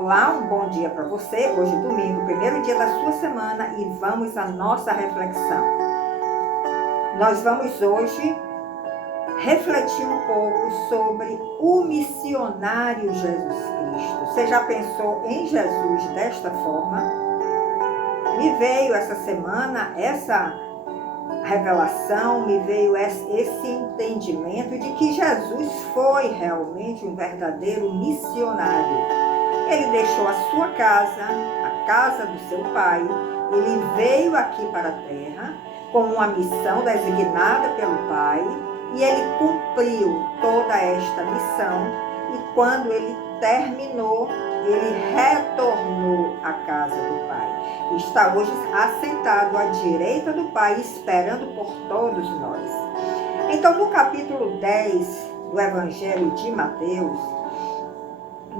Olá, um bom dia para você. Hoje, domingo, primeiro dia da sua semana, e vamos à nossa reflexão. Nós vamos hoje refletir um pouco sobre o missionário Jesus Cristo. Você já pensou em Jesus desta forma? Me veio essa semana essa revelação, me veio esse entendimento de que Jesus foi realmente um verdadeiro missionário. Ele deixou a sua casa, a casa do seu pai, ele veio aqui para a terra com uma missão designada pelo pai e ele cumpriu toda esta missão e quando ele terminou, ele retornou à casa do pai. E está hoje assentado à direita do pai, esperando por todos nós. Então, no capítulo 10 do Evangelho de Mateus,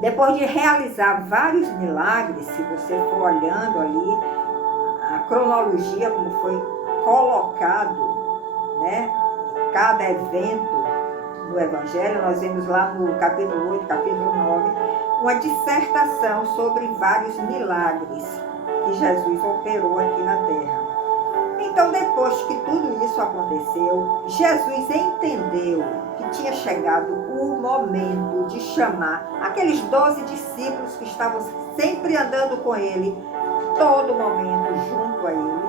depois de realizar vários milagres, se você for olhando ali a cronologia, como foi colocado, né, cada evento do Evangelho, nós vemos lá no capítulo 8, capítulo 9, uma dissertação sobre vários milagres que Jesus operou aqui na terra. Então, depois que tudo isso aconteceu, Jesus entendeu que tinha chegado o momento de chamar aqueles 12 discípulos que estavam sempre andando com ele, todo momento junto a ele.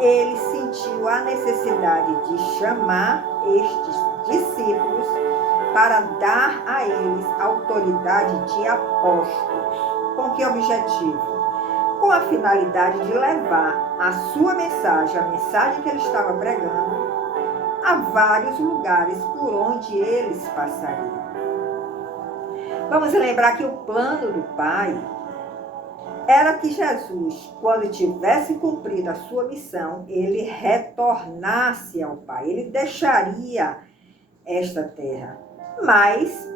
Ele sentiu a necessidade de chamar estes discípulos para dar a eles autoridade de apóstolos. Com que objetivo? Com a finalidade de levar a sua mensagem, a mensagem que ele estava pregando, a vários lugares por onde eles passariam. Vamos lembrar que o plano do Pai era que Jesus, quando tivesse cumprido a sua missão, ele retornasse ao Pai, ele deixaria esta terra, mas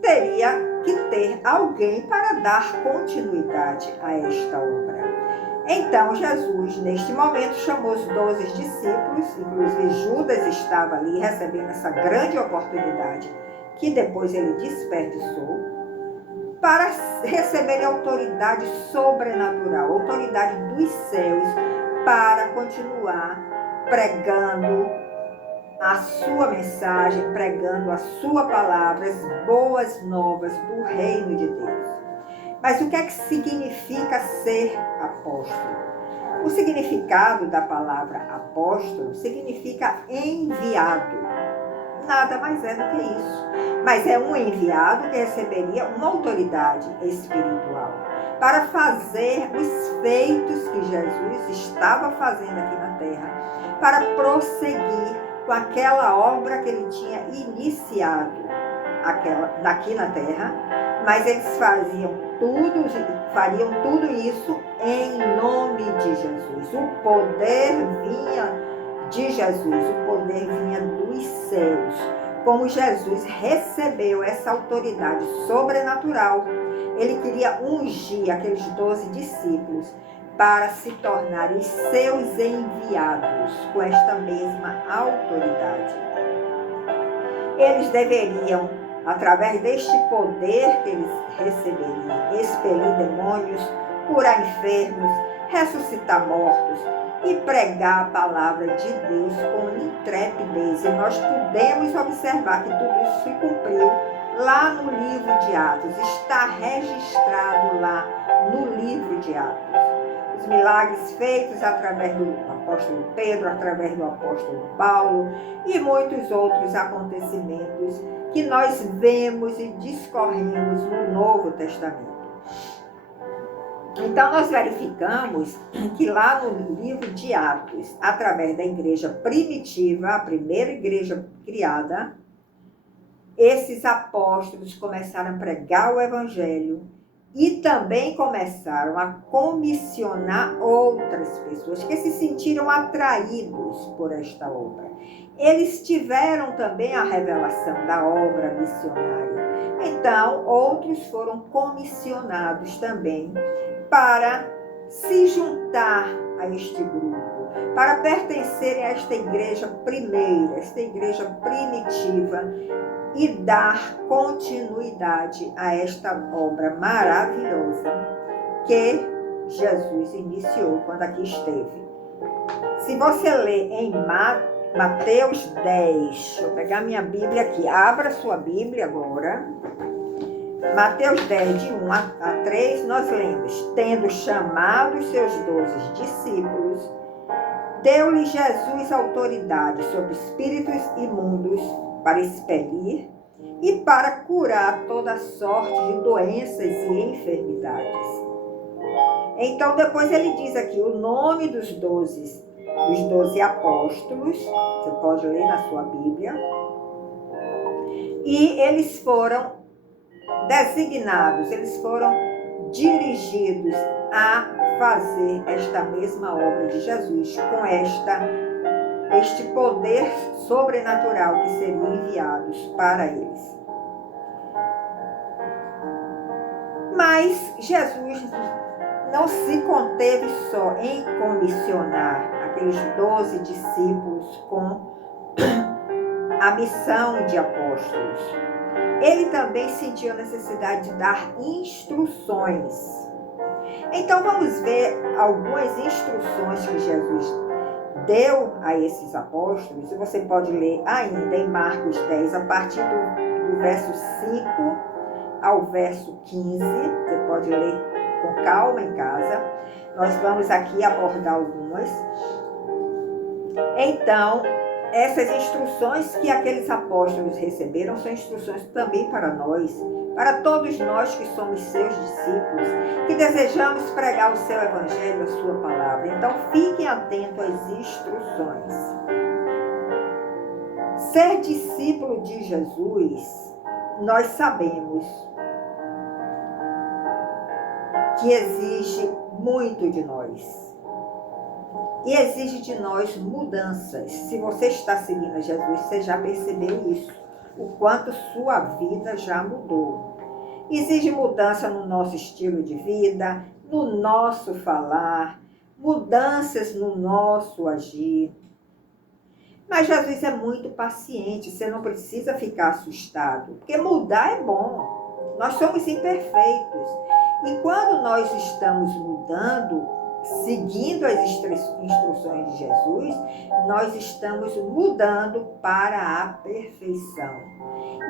teria que ter alguém para dar continuidade a esta obra. Então, Jesus, neste momento, chamou os 12 discípulos, inclusive Judas estava ali recebendo essa grande oportunidade, que depois ele desperdiçou, para receber autoridade sobrenatural, autoridade dos céus, para continuar pregando a sua mensagem, pregando a sua palavra, as boas novas do reino de Deus. Mas o que é que significa ser apóstolo? O significado da palavra apóstolo significa enviado. Nada mais é do que isso. Mas é um enviado que receberia uma autoridade espiritual para fazer os feitos que Jesus estava fazendo aqui na terra, para prosseguir com aquela obra que ele tinha iniciado daqui na terra, mas eles fariam tudo isso em nome de Jesus. O poder vinha de Jesus, o poder vinha dos céus. Como Jesus recebeu essa autoridade sobrenatural, ele queria ungir aqueles 12 discípulos para se tornarem seus enviados com esta mesma autoridade. Eles deveriam, através deste poder que eles receberiam, expelir demônios, curar enfermos, ressuscitar mortos e pregar a palavra de Deus com intrepidez. E nós podemos observar que tudo isso se cumpriu lá no livro de Atos. Está registrado lá no livro de Atos. Os milagres feitos através do apóstolo Pedro, através do apóstolo Paulo e muitos outros acontecimentos que nós vemos e discorremos no Novo Testamento. Então, nós verificamos que lá no livro de Atos, através da igreja primitiva, a primeira igreja criada, esses apóstolos começaram a pregar o evangelho e também começaram a comissionar outras pessoas que se sentiram atraídos por esta obra. Eles tiveram também a revelação da obra missionária. Então, outros foram comissionados também para se juntar a este grupo, para pertencerem a esta igreja primeira, esta igreja primitiva, e dar continuidade a esta obra maravilhosa que Jesus iniciou quando aqui esteve. Se você ler em Mateus 10, deixa eu pegar minha Bíblia aqui, abra sua Bíblia agora. Mateus 10, de 1 a 3, nós lemos: tendo chamado os seus 12 discípulos, deu-lhe Jesus autoridade sobre espíritos imundos para expelir e para curar toda sorte de doenças e enfermidades. Então, depois ele diz aqui o nome dos 12 apóstolos, você pode ler na sua Bíblia, e eles foram designados, eles foram dirigidos a fazer esta mesma obra de Jesus, com este poder sobrenatural que seria enviados para eles. Mas Jesus não se conteve só em comissionar aqueles 12 discípulos com a missão de apóstolos. Ele também sentiu a necessidade de dar instruções. Então vamos ver algumas instruções que Jesus deu a esses apóstolos. E você pode ler ainda em Marcos 10, a partir do verso 5 ao verso 15. Você pode ler com calma em casa. Nós vamos aqui abordar algumas. Então, essas instruções que aqueles apóstolos receberam são instruções também para nós, para todos nós que somos seus discípulos, que desejamos pregar o seu evangelho, a sua palavra. Então, fiquem atentos às instruções. Ser discípulo de Jesus, nós sabemos que exige muito de nós. E exige de nós mudanças. Se você está seguindo a Jesus, você já percebeu isso. O quanto sua vida já mudou. Exige mudança no nosso estilo de vida, no nosso falar, mudanças no nosso agir. Mas Jesus é muito paciente, você não precisa ficar assustado, porque mudar é bom. Nós somos imperfeitos. E quando nós estamos mudando, seguindo as instruções de Jesus, nós estamos mudando para a perfeição.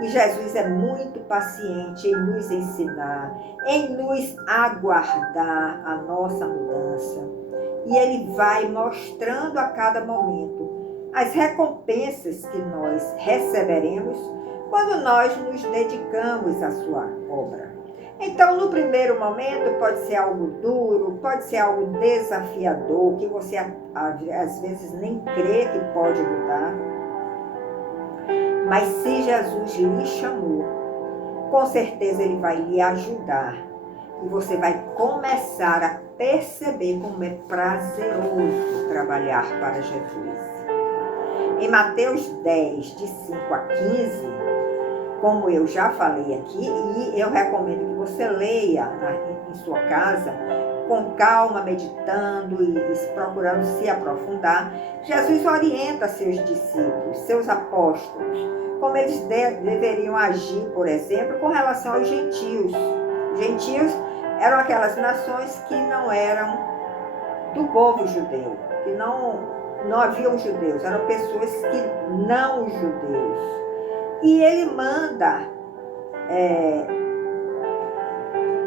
E Jesus é muito paciente em nos ensinar, em nos aguardar a nossa mudança. E Ele vai mostrando a cada momento as recompensas que nós receberemos quando nós nos dedicamos à sua obra. Então, no primeiro momento, pode ser algo duro, pode ser algo desafiador, que você às vezes nem crê que pode mudar. Mas se Jesus lhe chamou, com certeza Ele vai lhe ajudar. E você vai começar a perceber como é prazeroso trabalhar para Jesus. Em Mateus 10, de 5 a 15, como eu já falei aqui, e eu recomendo que você leia em sua casa, com calma, meditando e procurando se aprofundar, Jesus orienta seus discípulos, seus apóstolos, como eles deveriam agir, por exemplo, com relação aos gentios. Os gentios eram aquelas nações que não eram do povo judeu, que não haviam judeus, eram pessoas que não judeus. E ele manda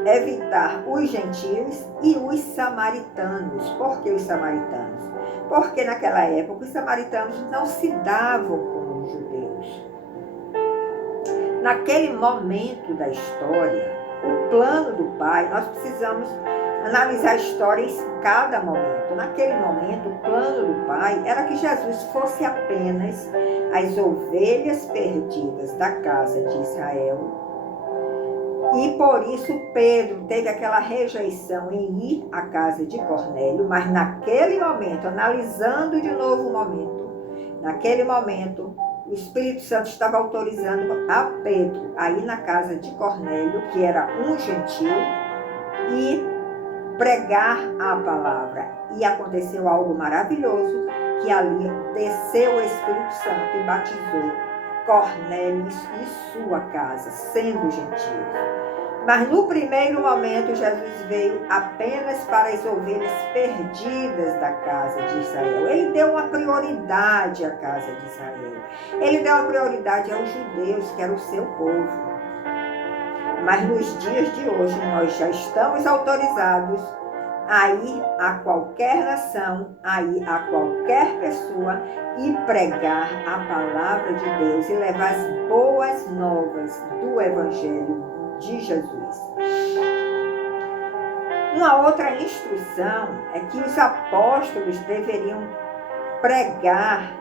evitar os gentios e os samaritanos. Por que os samaritanos? Porque naquela época os samaritanos não se davam com os judeus. Naquele momento da história, o plano do Pai, nós precisamos analisar a história em cada momento. Naquele momento, o plano do Pai era que Jesus fosse apenas as ovelhas perdidas da casa de Israel. E por isso Pedro teve aquela rejeição em ir à casa de Cornélio, mas naquele momento, analisando de novo o momento, naquele momento, o Espírito Santo estava autorizando a Pedro a ir na casa de Cornélio, que era um gentil, e pregar a palavra. E aconteceu algo maravilhoso, que ali desceu o Espírito Santo e batizou Cornélio e sua casa, sendo gentios. Mas no primeiro momento, Jesus veio apenas para as ovelhas perdidas da casa de Israel. Ele deu uma prioridade à casa de Israel. Ele deu uma prioridade aos judeus, que era o seu povo. Mas nos dias de hoje, nós já estamos autorizados a ir a qualquer nação, a ir a qualquer pessoa e pregar a palavra de Deus e levar as boas novas do Evangelho de Jesus. Uma outra instrução é que os apóstolos deveriam pregar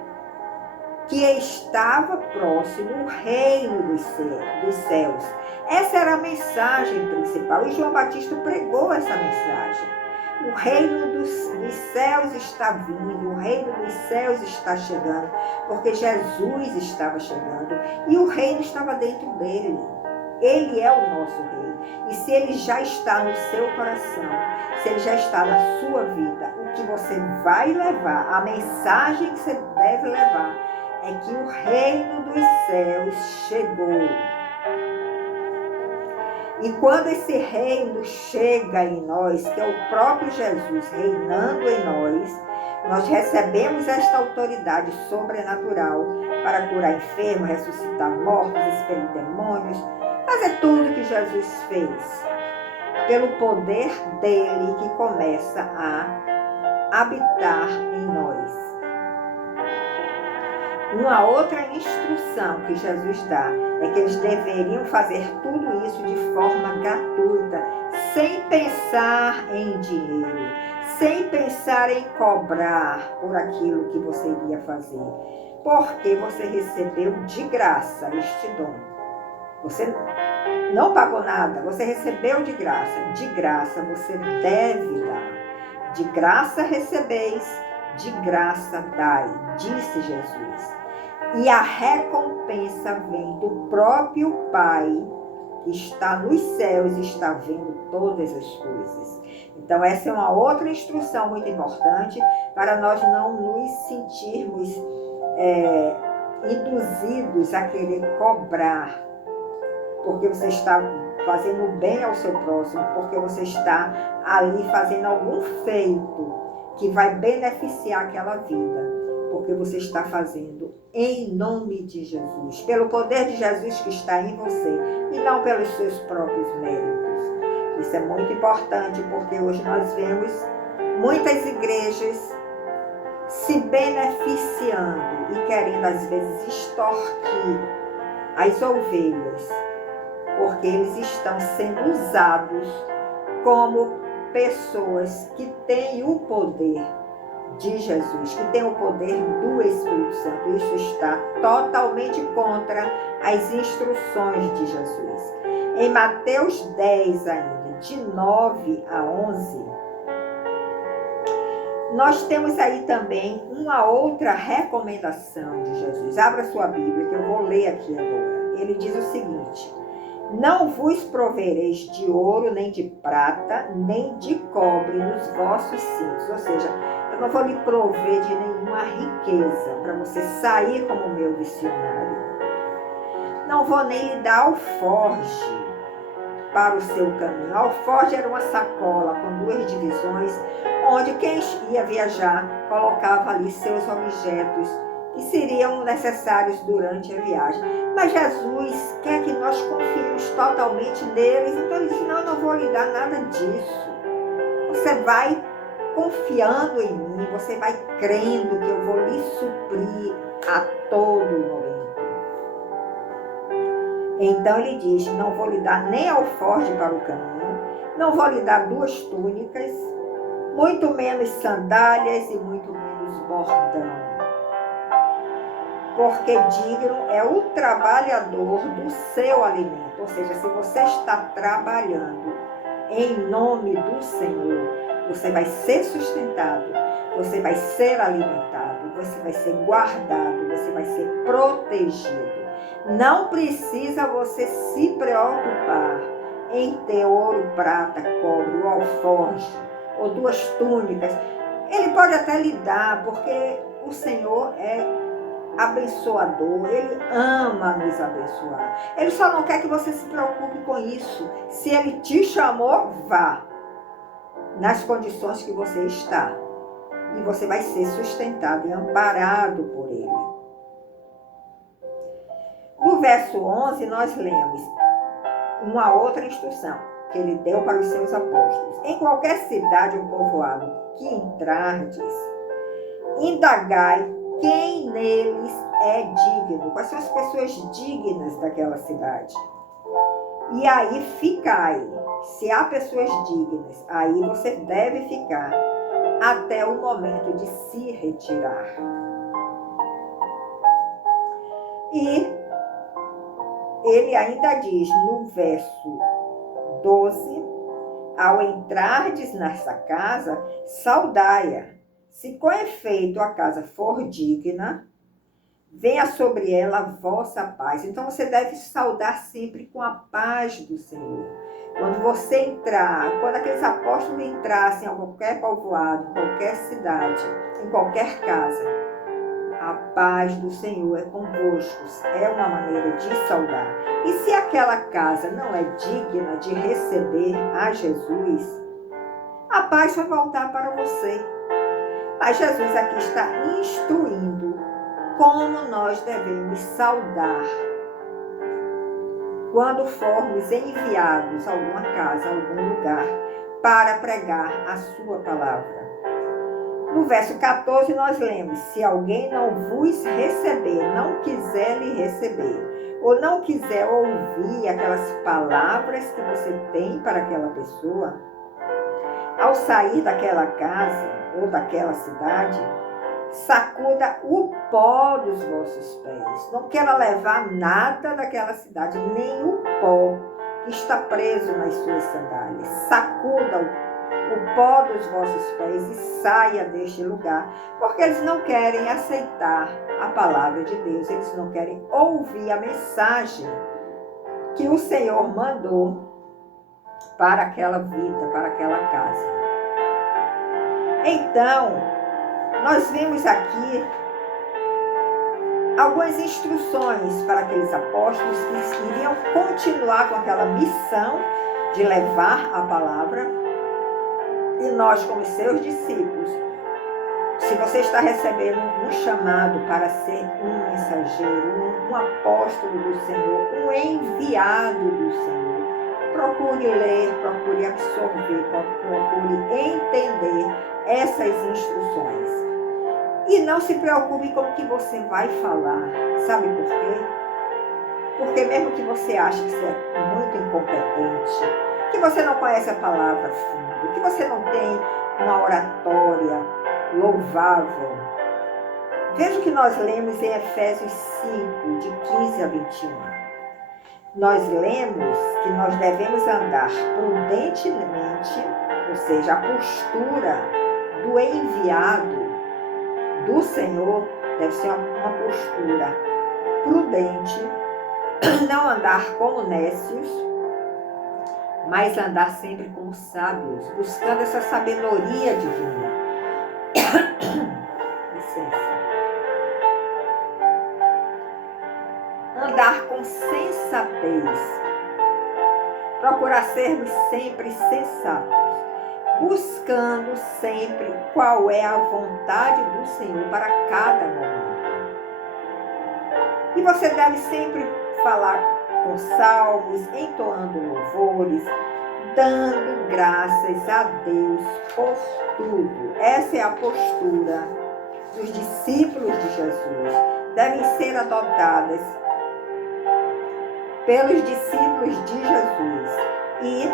que estava próximo o reino dos céus. Essa era a mensagem principal e João Batista pregou essa mensagem. O reino dos céus está vindo, o reino dos céus está chegando, porque Jesus estava chegando e o reino estava dentro dele. Ele é o nosso rei. E se ele já está no seu coração, se ele já está na sua vida, o que você vai levar, a mensagem que você deve levar, é que o reino dos céus chegou. E quando esse reino chega em nós, que é o próprio Jesus reinando em nós recebemos esta autoridade sobrenatural para curar enfermos, ressuscitar mortos, expelir demônios, fazer tudo que Jesus fez, pelo poder dele que começa a habitar em nós. Uma outra instrução que Jesus dá é que eles deveriam fazer tudo isso de forma gratuita, sem pensar em dinheiro, sem pensar em cobrar por aquilo que você iria fazer, porque você recebeu de graça este dom. Você não pagou nada, você recebeu de graça você deve dar. De graça recebeis, de graça dai, disse Jesus. E a recompensa vem do próprio Pai, que está nos céus e está vendo todas as coisas. Então essa é uma outra instrução muito importante para nós não nos sentirmos induzidos a querer cobrar, porque você está fazendo bem ao seu próximo, porque você está ali fazendo algum feito que vai beneficiar aquela vida, porque você está fazendo em nome de Jesus, pelo poder de Jesus que está em você, e não pelos seus próprios méritos. Isso é muito importante, porque hoje nós vemos muitas igrejas se beneficiando e querendo às vezes extorquir as ovelhas, porque eles estão sendo usados como pessoas que têm o poder de Jesus, que têm o poder do Espírito Santo. Isso está totalmente contra as instruções de Jesus. Em Mateus 10 ainda, de 9 a 11, nós temos aí também uma outra recomendação de Jesus. Abra sua Bíblia, que eu vou ler aqui agora. Ele diz o seguinte: não vos provereis de ouro, nem de prata, nem de cobre nos vossos cintos. Ou seja, eu não vou lhe prover de nenhuma riqueza para você sair como meu missionário. Não vou nem lhe dar alforge para o seu caminho. A alforge era uma sacola com 2 divisões, onde quem ia viajar colocava ali seus objetos que seriam necessários durante a viagem. Mas Jesus quer que nós confiemos totalmente neles. Então ele diz: não, eu não vou lhe dar nada disso. Você vai confiando em mim, você vai crendo que eu vou lhe suprir a todo momento. Então ele diz: não vou lhe dar nem alforje para o caminho, não vou lhe dar 2 túnicas, muito menos sandálias e muito menos bordão. Porque digno é o trabalhador do seu alimento. Ou seja, se você está trabalhando em nome do Senhor, você vai ser sustentado, você vai ser alimentado, você vai ser guardado, você vai ser protegido. Não precisa você se preocupar em ter ouro, prata, cobre, ou alforje, ou 2 túnicas. Ele pode até lhe dar, porque o Senhor é abençoador, Ele ama nos abençoar. Ele só não quer que você se preocupe com isso. Se Ele te chamou, vá nas condições que você está. E você vai ser sustentado e amparado por Ele. No verso 11, nós lemos uma outra instrução que Ele deu para os seus apóstolos. Em qualquer cidade ou povoado que entrardes, indagai quem neles é digno. Quais são as pessoas dignas daquela cidade? E aí ficai. Se há pessoas dignas, aí você deve ficar até o momento de se retirar. E ele ainda diz no verso 12, ao entrardes nessa casa, saudai-a. Se com efeito a casa for digna, venha sobre ela a vossa paz. Então você deve saudar sempre com a paz do Senhor. Quando você entrar, quando aqueles apóstolos entrassem em qualquer povoado, em qualquer cidade, em qualquer casa, a paz do Senhor é convosco. É uma maneira de saudar. E se aquela casa não é digna de receber a Jesus, a paz vai voltar para você. Mas Jesus aqui está instruindo como nós devemos saudar quando formos enviados a alguma casa, a algum lugar, para pregar a sua palavra. No verso 14 nós lemos, se alguém não vos receber, não quiser lhe receber, ou não quiser ouvir aquelas palavras que você tem para aquela pessoa, ao sair daquela casa ou daquela cidade, sacuda o pó dos vossos pés. Não queira levar nada daquela cidade, nem o pó que está preso nas suas sandálias. Sacuda o pó dos vossos pés e saia deste lugar, porque eles não querem aceitar a palavra de Deus, eles não querem ouvir a mensagem que o Senhor mandou para aquela vida, para aquela casa. Então, nós vemos aqui algumas instruções para aqueles apóstolos que iriam continuar com aquela missão de levar a palavra. E nós, como seus discípulos, se você está recebendo um chamado para ser um mensageiro, um apóstolo do Senhor, um enviado do Senhor, procure ler, procure absorver, procure entender essas instruções. E não se preocupe com o que você vai falar. Sabe por quê? Porque mesmo que você ache que você é muito incompetente, que você não conhece a palavra a fundo, que você não tem uma oratória louvável, veja o que nós lemos em Efésios 5, de 15 a 21. Nós lemos que nós devemos andar prudentemente, ou seja, a postura do enviado do Senhor deve ser uma postura prudente, não andar como nécios, mas andar sempre como sábios, buscando essa sabedoria divina. Licença. Andar com sensatez. Procurar sermos sempre sensatos, buscando sempre qual é a vontade do Senhor para cada momento. E você deve sempre falar com salmos, entoando louvores, dando graças a Deus por tudo. Essa é a postura dos discípulos de Jesus. Devem ser adotadas pelos discípulos de Jesus. E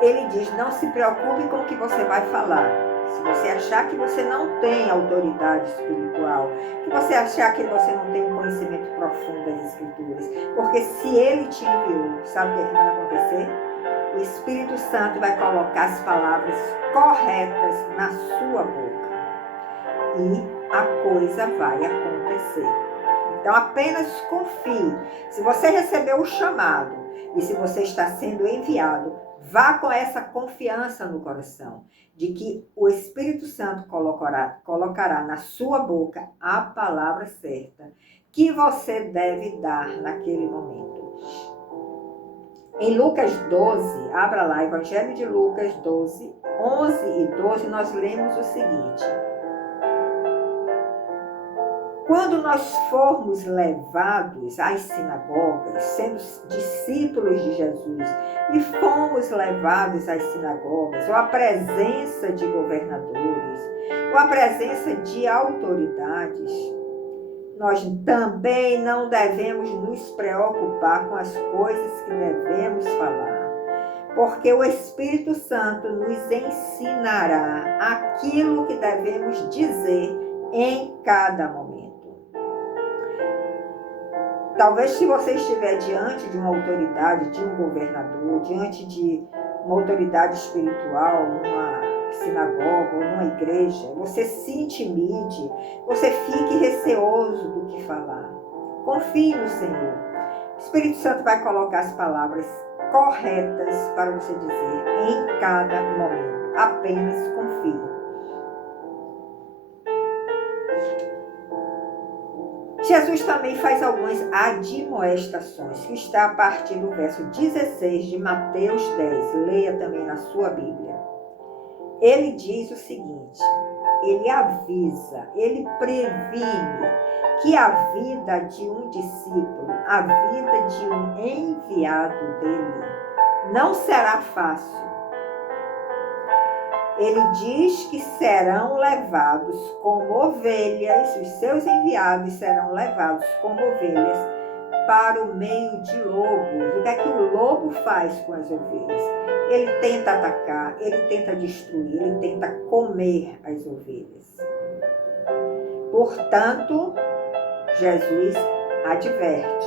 ele diz, não se preocupe com o que você vai falar. Se você achar que você não tem autoridade espiritual, que você achar que você não tem um conhecimento profundo das Escrituras, porque se ele te enviou, sabe o que vai acontecer? O Espírito Santo vai colocar as palavras corretas na sua boca. E a coisa vai acontecer. Então apenas confie. Se você recebeu o chamado e se você está sendo enviado, vá com essa confiança no coração, de que o Espírito Santo colocará na sua boca a palavra certa, que você deve dar naquele momento. Em Lucas 12, abra lá, Evangelho de Lucas 12, 11 e 12, nós lemos o seguinte: quando nós formos levados às sinagogas, sendo discípulos de Jesus, e fomos levados às sinagogas, ou à presença de governadores, ou à presença de autoridades, nós também não devemos nos preocupar com as coisas que devemos falar, porque o Espírito Santo nos ensinará aquilo que devemos dizer em cada momento. Talvez se você estiver diante de uma autoridade, de um governador, diante de uma autoridade espiritual, numa sinagoga ou numa igreja, você se intimide, você fique receoso do que falar. Confie no Senhor. O Espírito Santo vai colocar as palavras corretas para você dizer em cada momento. Apenas confie. Jesus também faz algumas admoestações, que está a partir do verso 16 de Mateus 10. Leia também na sua Bíblia. Ele diz o seguinte: ele avisa, ele previne que a vida de um discípulo, a vida de um enviado dele, não será fácil. Ele diz que serão levados como ovelhas, os seus enviados serão levados como ovelhas para o meio de lobos. O que é que o lobo faz com as ovelhas? Ele tenta atacar, ele tenta destruir, ele tenta comer as ovelhas. Portanto, Jesus adverte: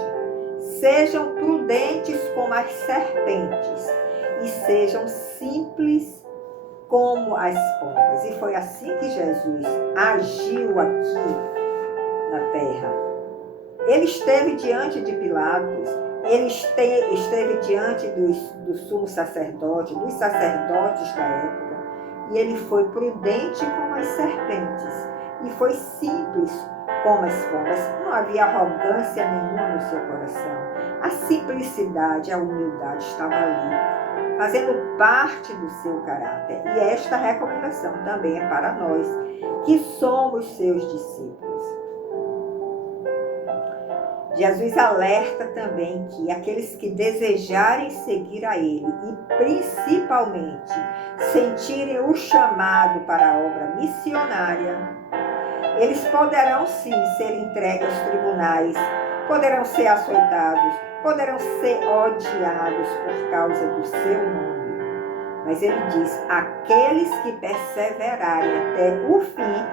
sejam prudentes como as serpentes e sejam simples como as pombas. E foi assim que Jesus agiu aqui na terra. Ele esteve diante de Pilatos, ele esteve diante do sumo sacerdote, dos sacerdotes da época, e ele foi prudente como as serpentes e foi simples como as pombas. Não havia arrogância nenhuma no seu coração. A simplicidade, a humildade estava ali, fazendo parte do seu caráter. E esta recomendação também é para nós, que somos seus discípulos. Jesus alerta também que aqueles que desejarem seguir a Ele e principalmente sentirem o chamado para a obra missionária, eles poderão sim ser entregues aos tribunais, poderão ser açoitados, poderão ser odiados por causa do seu nome. Mas ele diz: aqueles que perseverarem até o fim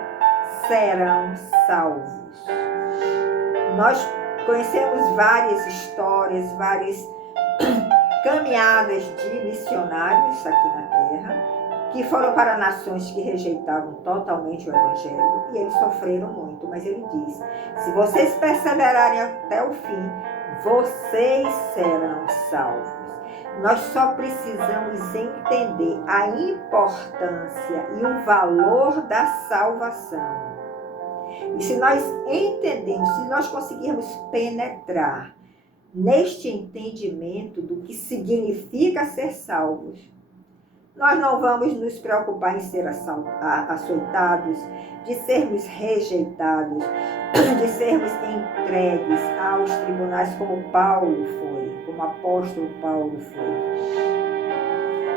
serão salvos. Nós conhecemos várias histórias, várias caminhadas de missionários aqui na Terra, que foram para nações que rejeitavam totalmente o Evangelho, e eles sofreram muito. Mas ele diz: se vocês perseverarem até o fim, vocês serão salvos. Nós só precisamos entender a importância e o valor da salvação. E se nós entendemos, se nós conseguirmos penetrar neste entendimento do que significa ser salvos, nós não vamos nos preocupar em ser açoitados, de sermos rejeitados, de sermos entregues aos tribunais como Paulo foi, como o apóstolo Paulo foi.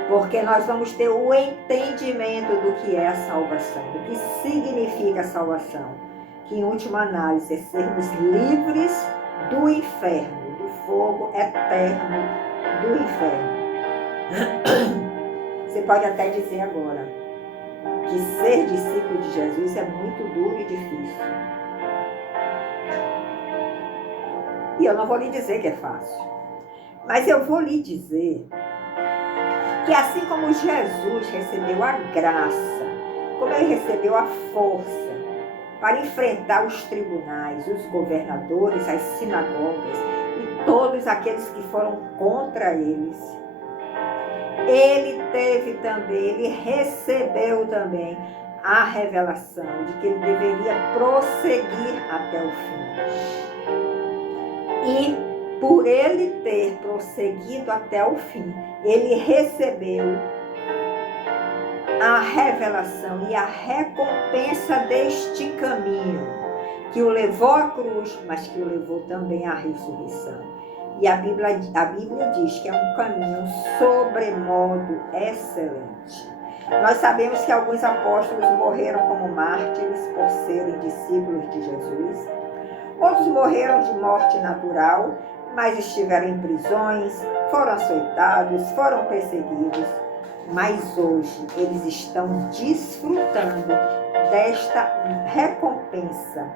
Porque nós vamos ter o entendimento do que é a salvação, do que significa a salvação. Que em última análise é sermos livres do inferno, do fogo eterno do inferno. Você pode até dizer agora que ser discípulo de Jesus é muito duro e difícil. E eu não vou lhe dizer que é fácil, mas eu vou lhe dizer que assim como Jesus recebeu a graça, como ele recebeu a força, para enfrentar os tribunais, os governadores, as sinagogas e todos aqueles que foram contra eles. Ele recebeu também a revelação de que ele deveria prosseguir até o fim. E por ele ter prosseguido até o fim, ele recebeu a revelação e a recompensa deste caminho, que o levou à cruz, mas que o levou também à ressurreição. E a Bíblia diz que é um caminho sobremodo excelente. Nós sabemos que alguns apóstolos morreram como mártires por serem discípulos de Jesus. Outros morreram de morte natural, mas estiveram em prisões, foram açoitados, foram perseguidos. Mas hoje eles estão desfrutando desta recompensa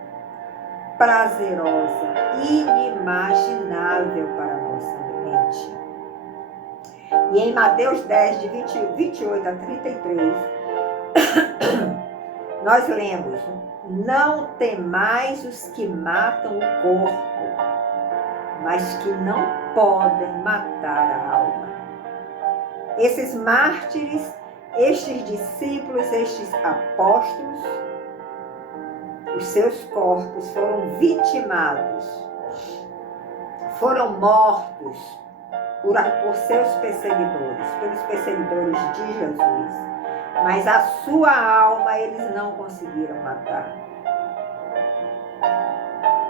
prazerosa, inimaginável para a nossa mente. E em Mateus 10, de 28 a 33, nós lemos: não temais os que matam o corpo, mas que não podem matar a alma. Esses mártires, estes discípulos, estes apóstolos, os seus corpos foram vitimados, foram mortos por seus perseguidores, pelos perseguidores de Jesus. Mas a sua alma eles não conseguiram matar.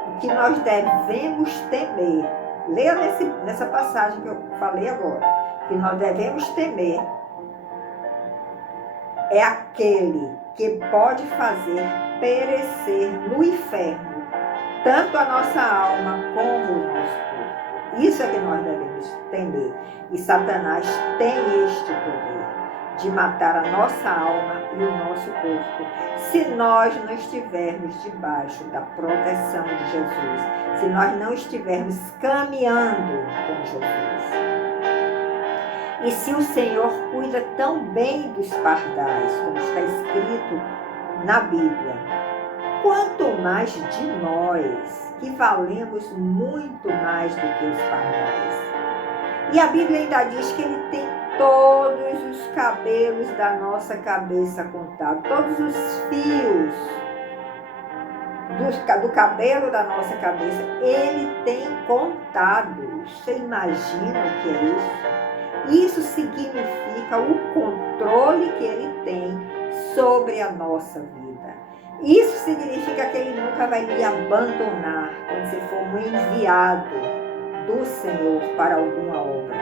O que nós devemos temer, leia nessa passagem que eu falei agora, que nós devemos temer é aquele que pode fazer perecer no inferno tanto a nossa alma como o nosso corpo. Isso é que nós devemos temer. E Satanás tem este poder de matar a nossa alma e o nosso corpo, se nós não estivermos debaixo da proteção de Jesus, se nós não estivermos caminhando com Jesus. E se o Senhor cuida tão bem dos pardais, como está escrito na Bíblia, quanto mais de nós, que valemos muito mais do que os pardais. E a Bíblia ainda diz que Ele tem todos os cabelos da nossa cabeça contados, todos os fios do cabelo da nossa cabeça, Ele tem contados. Você imagina o que é isso? Isso significa o controle que Ele tem sobre a nossa vida. Isso significa que Ele nunca vai lhe abandonar quando você for um enviado do Senhor para alguma obra.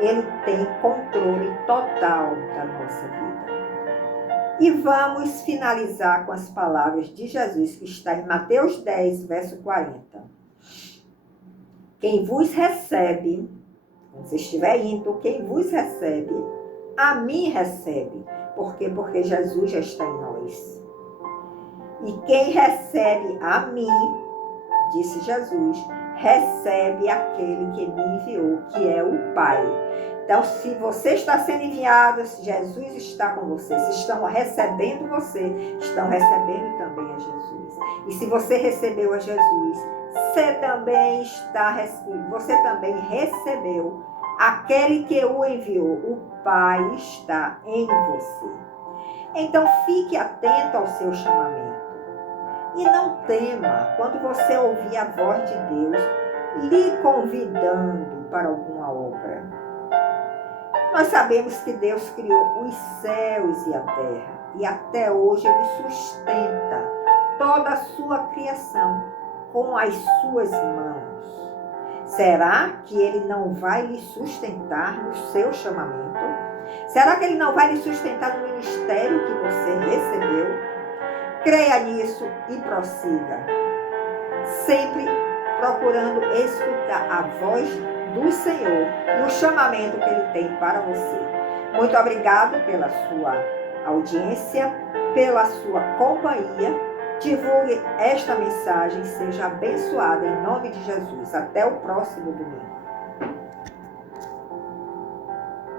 Ele tem controle total da nossa vida. E vamos finalizar com as palavras de Jesus, que está em Mateus 10, verso 40. Quem vos recebe, quando você estiver indo, quem vos recebe, a mim recebe. Por quê? Porque Jesus já está em nós. E quem recebe a mim, disse Jesus, recebe aquele que me enviou, que é o Pai. Então, se você está sendo enviado, se Jesus está com você, se estão recebendo você, estão recebendo também a Jesus. E se você recebeu a Jesus, você também recebeu aquele que o enviou. O Pai está em você. Então, fique atento ao seu chamamento. E não tema quando você ouvir a voz de Deus lhe convidando para alguma obra. Nós sabemos que Deus criou os céus e a terra. E até hoje Ele sustenta toda a sua criação com as suas mãos. Será que Ele não vai lhe sustentar no seu chamamento? Será que Ele não vai lhe sustentar no ministério que você recebeu? Creia nisso e prossiga, sempre procurando escutar a voz do Senhor e o chamamento que Ele tem para você. Muito obrigado pela sua audiência, pela sua companhia. Divulgue esta mensagem, seja abençoada em nome de Jesus. Até o próximo domingo.